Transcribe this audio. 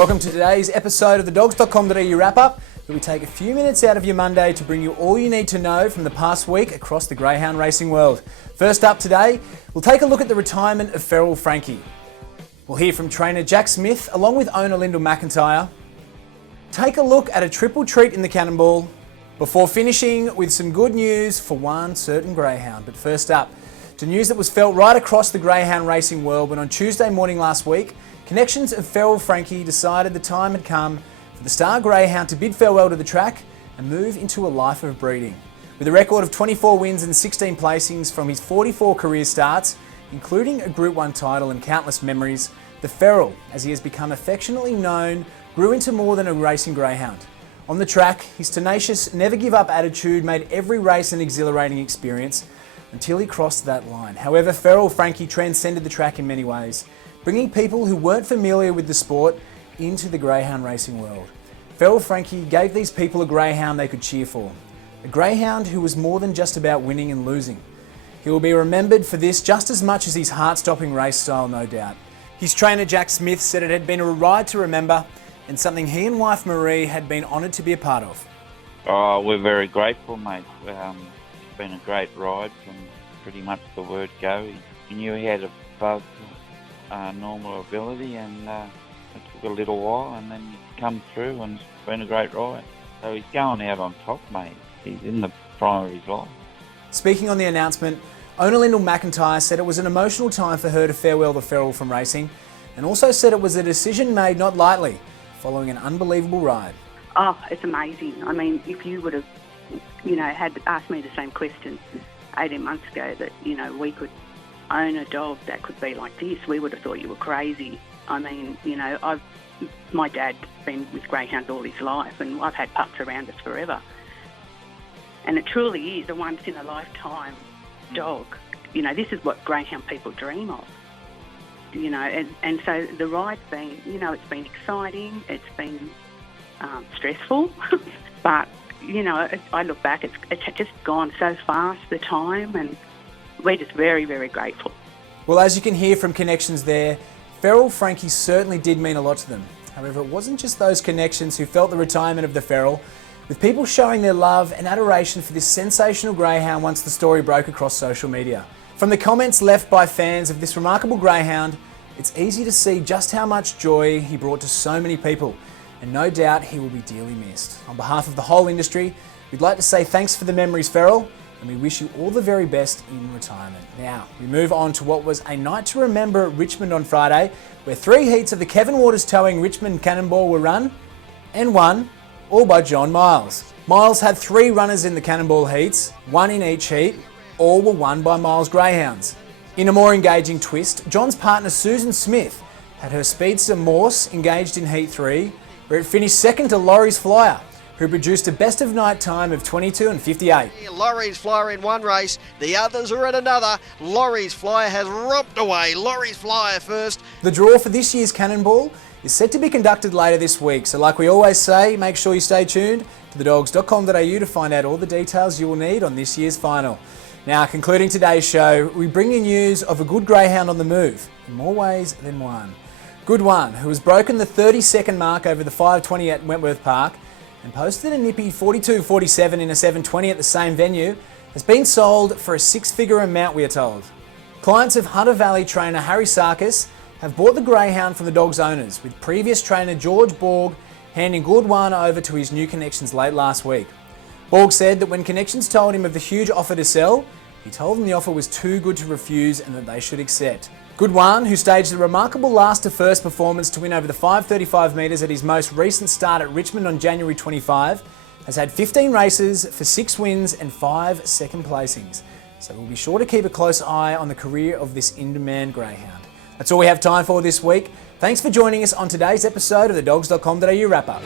Welcome to today's episode of the dogs.com.au wrap-up, where we take a few minutes out of your Monday to bring you all you need to know from the past week across the greyhound racing world. First up today, we'll take a look at the retirement of feral Franky. We'll hear from trainer Jack Smith along with owner Lyndall McIntyre. Take a look at a triple treat in the Cannonball before finishing with some good news for one certain greyhound. But first up, to news that was felt right across the greyhound racing world when on Tuesday morning last week, connections of feral Franky decided the time had come for the star greyhound to bid farewell to the track and move into a life of breeding. With a record of 24 wins and 16 placings from his 44 career starts, including a Group 1 title and countless memories, the feral, as he has become affectionately known, grew into more than a racing greyhound. On the track, his tenacious, never-give-up attitude made every race an exhilarating experience until he crossed that line. However, feral Franky transcended the track in many ways, bringing people who weren't familiar with the sport into the greyhound racing world. Feral Franky gave these people a greyhound they could cheer for, a greyhound who was more than just about winning and losing. He will be remembered for this just as much as his heart-stopping race style, no doubt. His trainer Jack Smith said it had been a ride to remember and something he and wife Marie had been honoured to be a part of. Oh, we're very grateful, mate. It's been a great ride from pretty much the word go. He knew he had above normal ability, and it took a little while, and then he's come through, and it's been a great ride. So he's going out on top, mate. He's in the prime of his life. Speaking on the announcement, owner Lyndall McIntyre said it was an emotional time for her to farewell the feral from racing, and also said it was a decision made not lightly, following an unbelievable ride. Oh, it's amazing. I mean, if you would have, had asked me the same question 18 months ago that, we could own a dog that could be like this, we would have thought you were crazy. I mean, my dad's been with greyhounds all his life, and I've had pups around us forever. And it truly is a once-in-a-lifetime dog. This is what greyhound people dream of. And so the ride's been, it's been exciting, it's been stressful, but, I look back, it's just gone so fast, the time, and we're just very, very grateful. Well, as you can hear from connections there, feral Franky certainly did mean a lot to them. However, it wasn't just those connections who felt the retirement of the feral, with people showing their love and adoration for this sensational greyhound once the story broke across social media. From the comments left by fans of this remarkable greyhound, it's easy to see just how much joy he brought to so many people, and no doubt he will be dearly missed. On behalf of the whole industry, we'd like to say thanks for the memories, feral, and we wish you all the very best in retirement. Now, we move on to what was a night to remember at Richmond on Friday, where 3 heats of the Kevin Waters Towing Richmond Cannonball were run and won, all by John Miles. Miles had 3 runners in the Cannonball heats, 1 in each heat. All were won by Miles greyhounds. In a more engaging twist, John's partner Susan Smith had her speedster Morse engaged in heat 3, where it finished second to Laurie's Flyer, who produced a best of night time of 22 and 58. Laurie's Flyer in one race, the others are in another. Laurie's Flyer has romped away. Laurie's Flyer first. The draw for this year's Cannonball is set to be conducted later this week, so like we always say, make sure you stay tuned to thedogs.com.au to find out all the details you will need on this year's final. Now, concluding today's show, we bring you news of a good greyhound on the move, in more ways than one. Good Juan, who has broken the 30-second mark over the 5:20 at Wentworth Park and posted a nippy 42.47 in a 7:20 at the same venue, has been sold for a 6-figure amount, we are told. Clients of Hunter Valley trainer Harry Sarkis have bought the greyhound from the dog's owners, with previous trainer George Borg handing Good Juan over to his new connections late last week. Borg said that when connections told him of the huge offer to sell, he told them the offer was too good to refuse and that they should accept. Good Juan, who staged a remarkable last to first performance to win over the 535 metres at his most recent start at Richmond on January 25, has had 15 races for 6 wins and 5 second placings. So we'll be sure to keep a close eye on the career of this in-demand greyhound. That's all we have time for this week. Thanks for joining us on today's episode of the dogs.com.au wrap-up.